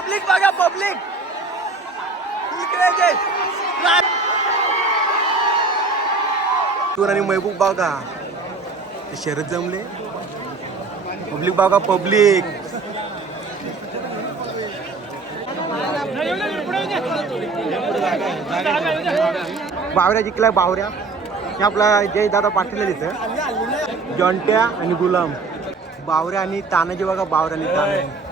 Public बघा public तूर आणि महबूब बघा शरद जमले पब्लिक बघा पब्लिक बावऱ्या जिंकलाय बावऱ्या हे आपला जय दादा पाटील तिथं जॉन्ट्या आणि गुलाम बावऱ्या आणि तानाजी बघा बावऱ्या आणि Tanaji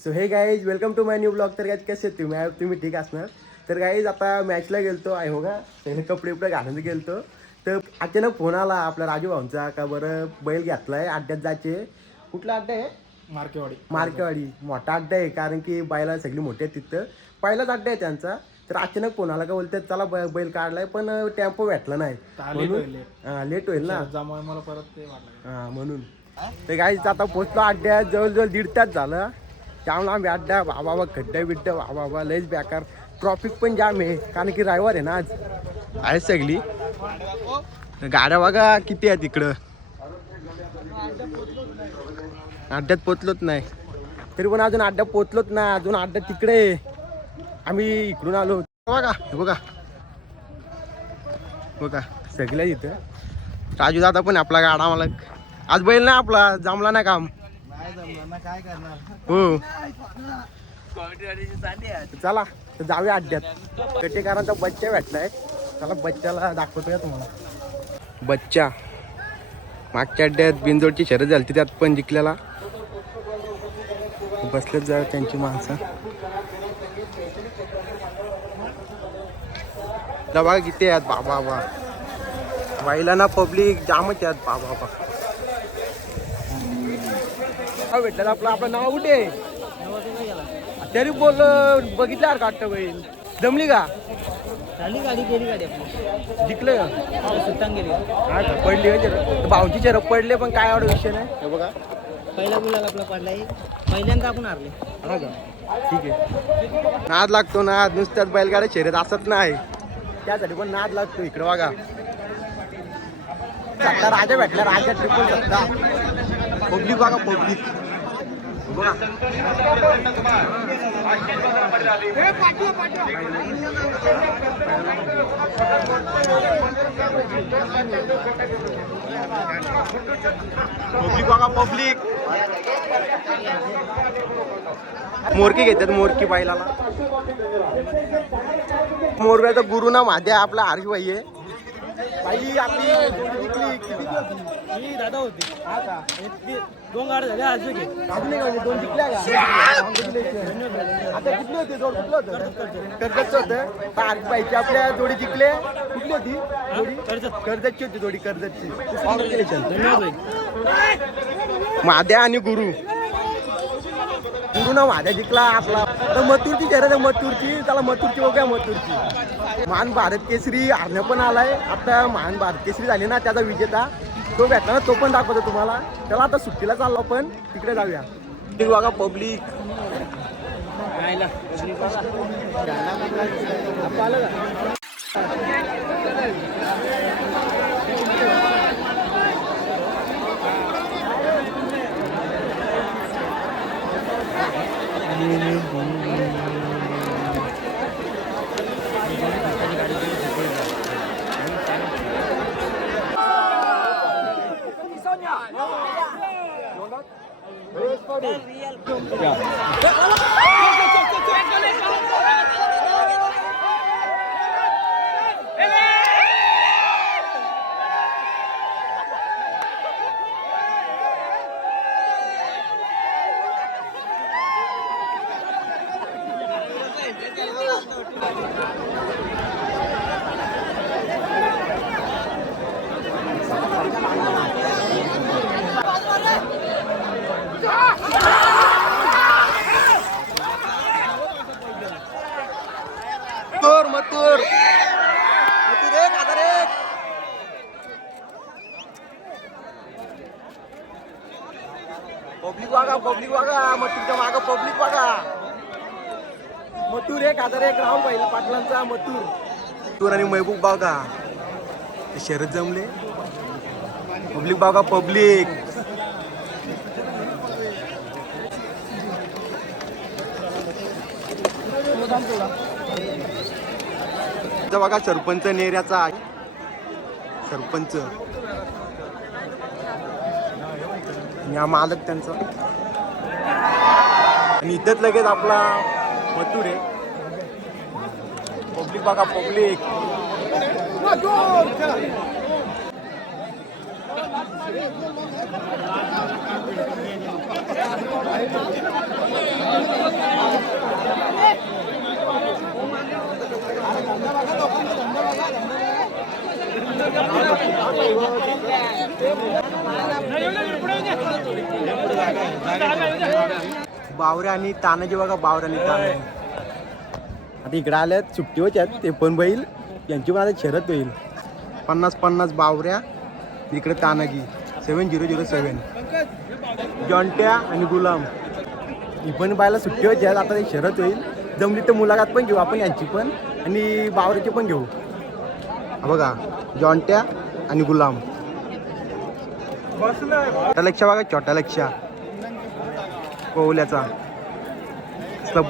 so hey guys welcome to my new blog. तर गाईज कसे तुम्ही ठीक असणार. तर गाईज आता मॅचला गेलतो आहे हो का त्याने कपडे घालून गेलतो तर अचानक फोन आला आपल्या राजू भाऊंचा का बरं बैल घेतलाय अड्ड्यात जायचे. कुठला अड्डा आहे? मार्केवाडी मोठा अड्डा आहे कारण की बैला सगळी मोठी आहेत तिथं पहिलाच अड्डा आहे त्यांचा. तर अचानक फोन आला का बोलतात चला बैल काढलाय पण टेम्पो भेटला नाही लेट होईल ना मला परत ते म्हणून. तर गाईज आता पोचलो अड्ड्यात जवळजवळ 1.5 तास झालं. त्यामुळे आम्ही अड्डा बाबा खड्डा बिड्डा बाबा लयच बेकार. ट्रॉफिक पण जाम आहे कारण की ड्रायव्हर आहे ना आज आहे सगळी. गाड्या बघा किती आहेत तिकडं अड्ड्यात पोचलोच नाही तरी पण अजून अड्ड्यात पोचलोच ना अजून अड्डा तिकडे आम्ही इकडून आलो बघा बघा बघा सगळ्या इथं. राजू दादा पण आपला गाडा मला आज बैल ना आपला जमला ना काम काय करणार हो. चला तर जाऊया अड्ड्यात. कटेकरांचा बच्चा भेटलाय चला बच्चाला दाखवतो या तुम्हाला. बच्चा मागच्या अड्ड्यात बिनजोडची शर्यत झाली त्यात पण जिंकलेला. बसलेच जा त्यांची माणसं दबा किती आहेत बाबा बा वाईला ना पब्लिक जामच आहेत बाबा बा. भेटलं आपलं नाव कुठे तरी बोल बघितलं का वाटतं बैल जमली का गाडी आपली जिंकलं सुट्टांग गेली हा का पडली भाऊची चरप पडले पण काय एवढा विषय नाही हे बघा पहिला गुलाल आपला पडलाय पहिल्यांदा आपण हारले हा का ठीक आहे. नाद लागतो नाद नुसत्यात बैलगाड्या शर्यत असत नाही त्यासाठी पण नाद लागतो. इकडं बघा सत्ता राजा भेटला राजा ट्रिपल सत्ता पब्लिक बघा पब्लिक बघा पब्लिक बघा पब्लिक मोरकी घेतात मोरकी बैलाला. मोरव्याचा गुरु ना माझ्या आपला हर्ष भाई आहे. बाई आपली दादा होती दोन गाड्या झाल्या आज अजून 2 जिंकल्या का आता कुठली होती जोड कुठलं होतं कर्जतचं होतं हर्ष भाईची आपल्या जोडी जिंकले. कुठली होती जोडी कर्जतची होती जोडी कर्जतची. माद्या आणि गुरु ना माझ्या जिंकला आपला. तर मथुरची शर्यत आहे मथुरची त्याला मथुरची बघूया मथुरची. महान भारत केसरी हरण्या पण आलाय आता महान भारत केसरी झाली ना त्याचा विजेता तो भेटला ना तो पण दाखवतो तुम्हाला. त्याला आता सुट्टीला चाललो पण तिकडे जाऊया. बघा पब्लिक मथुर पब्लिक बघा मथुरच्या मागं पब्लिक बघा. मथुर 1001 राहुल भाई पाटलांचा मथुर आणि महबूब बघा शरद जमले. पब्लिक बघा पब्लिक. बघा सरपंच नेऱ्याचा आहे. सरपंच या मालक त्यांचा. आणि इथंच लगेच आपला मथुर आहे. पब्लिक बघा पब्लिक. बावऱ्या आणि तानाजी बघा. बावऱ्या आणि तानाजी आता इकडे आल्यात सुट्टीवरच्या आहेत ते पण बैल. यांची पण आता शर्यत होईल. 50-50 बावऱ्या. इकडे तानाजी 7007 जॉन्ट्या आणि गुलाम. ही पण बायला सुट्टीवरची आहेत. आता ते शर्यत होईल. जमली तर मुलाखत पण घेऊ आपण यांची पण आणि बावऱ्याची पण घेऊ. बघा जॉन्ट्या आणि गुलाम. छोटा लक्ष बघा. छोटा लक्ष कोवल्याचा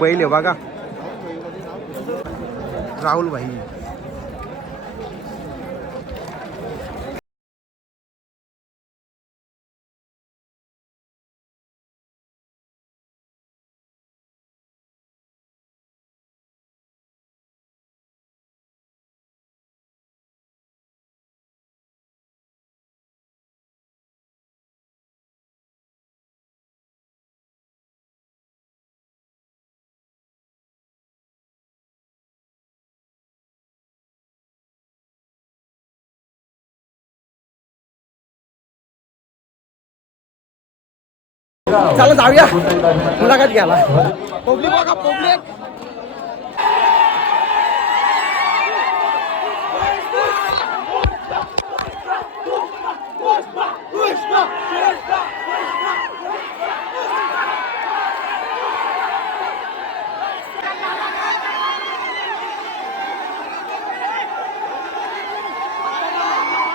बैल आहे बघा. राहुल भाई. चला जाऊया मुलाखत घ्यायला. पब्लिक बघा पब्लिक.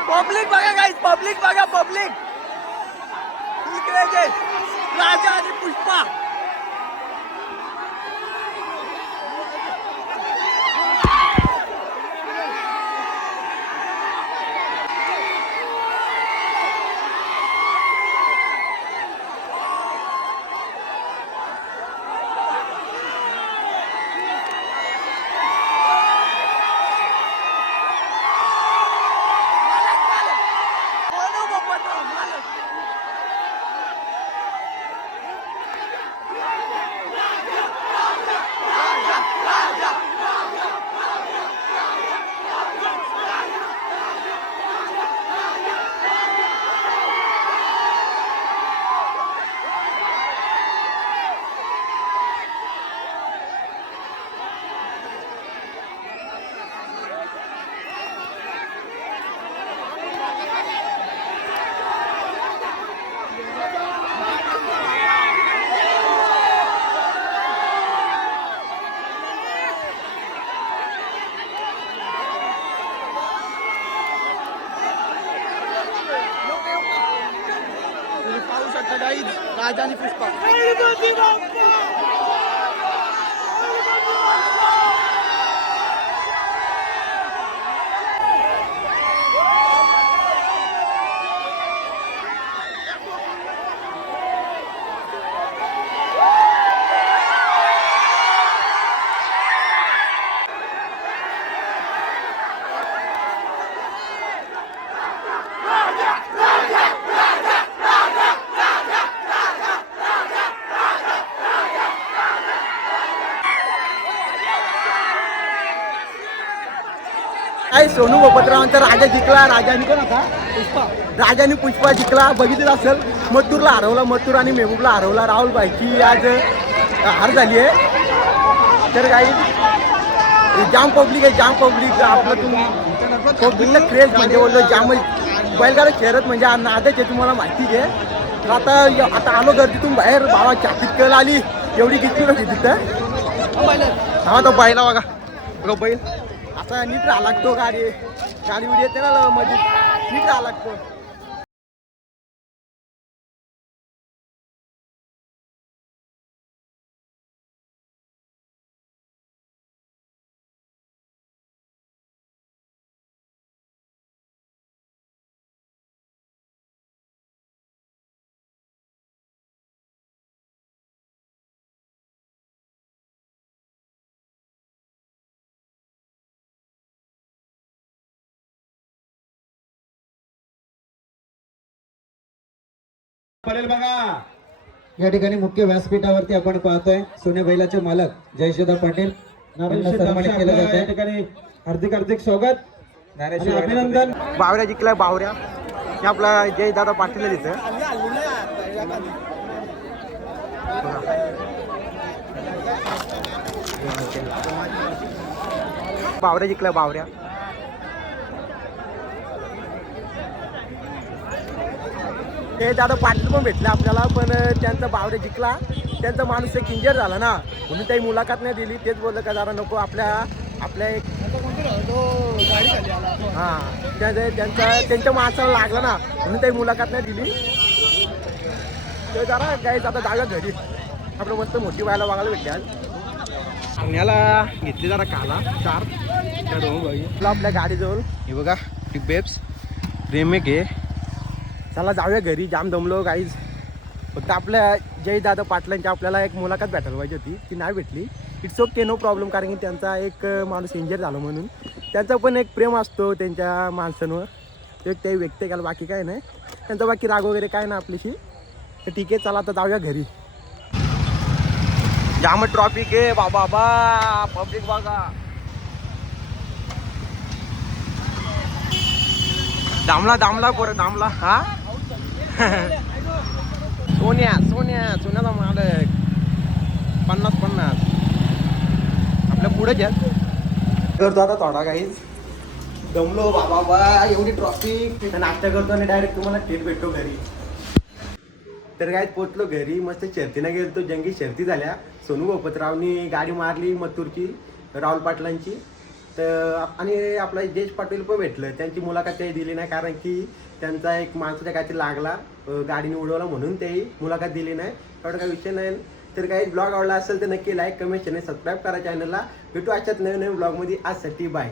पब्लिक बघा गाईस. पब्लिक बघा पब्लिक. राजा आणि पुष्पा. राजा आणि पुष्पा. काय सोनू बपतरावांचा राजा जिंकला. राजानी पण आता पुष्पा. राजानी पुष्पा जिंकला. बघितलं असेल मथुरला हरवला. मथुर आणि मेहबूबला हरवला. राहुल भाईची आज हार झाली आहे. तर काही जाम पब्लिक आहे. जाम पब्लिक आपलं पब्लिकला क्रेज म्हणजे बोललो जाम. बैलगाडा शर्यत म्हणजे नादच आहे तुम्हाला माहितीच आहे. तर आता आलो गर्दीतून बाहेर. बाबा चाकीत कल आली एवढी किती होती तिथं. हा तो बैला बघा. बघा बैल असा नीट राहा लागतो गाडी. गाडी बिडी येते ना मध्ये ठीक राहा लागतो. पडेल बघा. या ठिकाणी मुख्य व्यासपीठावरती आपण पाहतोय सोने बैलाचे मालक जयशोदा पाटील यांना सन्मानित केलं जात या आहे. ठिकाणी हार्दिक हार्दिक स्वागत आणि अभिनंदन. बावऱ्या जिंकलाय बावऱ्या हे आपला जय दादा पाटील आहे तिथं. बावऱ्या जिंकलाय बावऱ्या. हे दादा पाटील पण भेटले आपल्याला पण त्यांचा बावऱ्या जिंकला. त्यांचा माणूस एक इंजर झाला ना म्हणून काही मुलाखत नाही दिली. तेच बोललं का जरा नको आपल्या एक हां त्यांच्या माणसाला लागला ना म्हणून काही मुलाखत नाही दिली. ते जरा काय आता जागा घरी आपलं मस्त मोठी व्हायला बघायला भेटली आज. सांगण्याला घेतली जरा काला चार त्या दोन भाई आपल्या गाडीजवळ हे बघा बेब्स रेमेक आहे. चला जाऊया घरी. जाम दमलो गाईज. फक्त आपल्या जय दादा पाटलांची आपल्याला एक मुलाखत भेटायला पाहिजे होती ती नाही भेटली. इट्स ओके नो प्रॉब्लेम कारण की त्यांचा एक माणूस इंजर झाला म्हणून त्यांचा पण एक प्रेम असतो त्यांच्या माणसांवर एक ते व्यक्त केला बाकी काय नाही त्यांचा बाकी राग वगैरे काय ना आपल्याशी. तर ठीक आहे चला आता जाऊया घरी. जाम ट्रॉफिक आहे बाबा बा पब्लिक बघा. दामला पोरं दामला हा सोन्याचा मालक 50 आपल्या पुढे घ्या करतो आता थोडा काहीच दमलो बाबा बा एवढी ट्रॉफिक. नाश्ता करतो आणि डायरेक्ट तुम्हाला ट्रेन भेटतो घरी. तर काय पोचलो घरी मस्त शर्तीने गेलो. जंगी शर्ती झाल्या. सोनू भोपतरावनी गाडी मारली मथुरची राहुल पाटलांची. तर आणि आपला जयेश पाटील पण भेटलं. त्यांची मुलाखत काही दिली नाही कारण की त्यांचा एक माणसाच्या काहीतरी लागला गाडीने उडवला म्हणून तेही मुलाखत दिली नाही. एवढा काही विषय नाही. तर काही ब्लॉग आवडला असेल तर नक्की लाईक कमेंट चॅनल सबस्क्राईब करा चॅनलला. भेटू अशाच नवीन ब्लॉगमध्ये. आजसाठी बाय.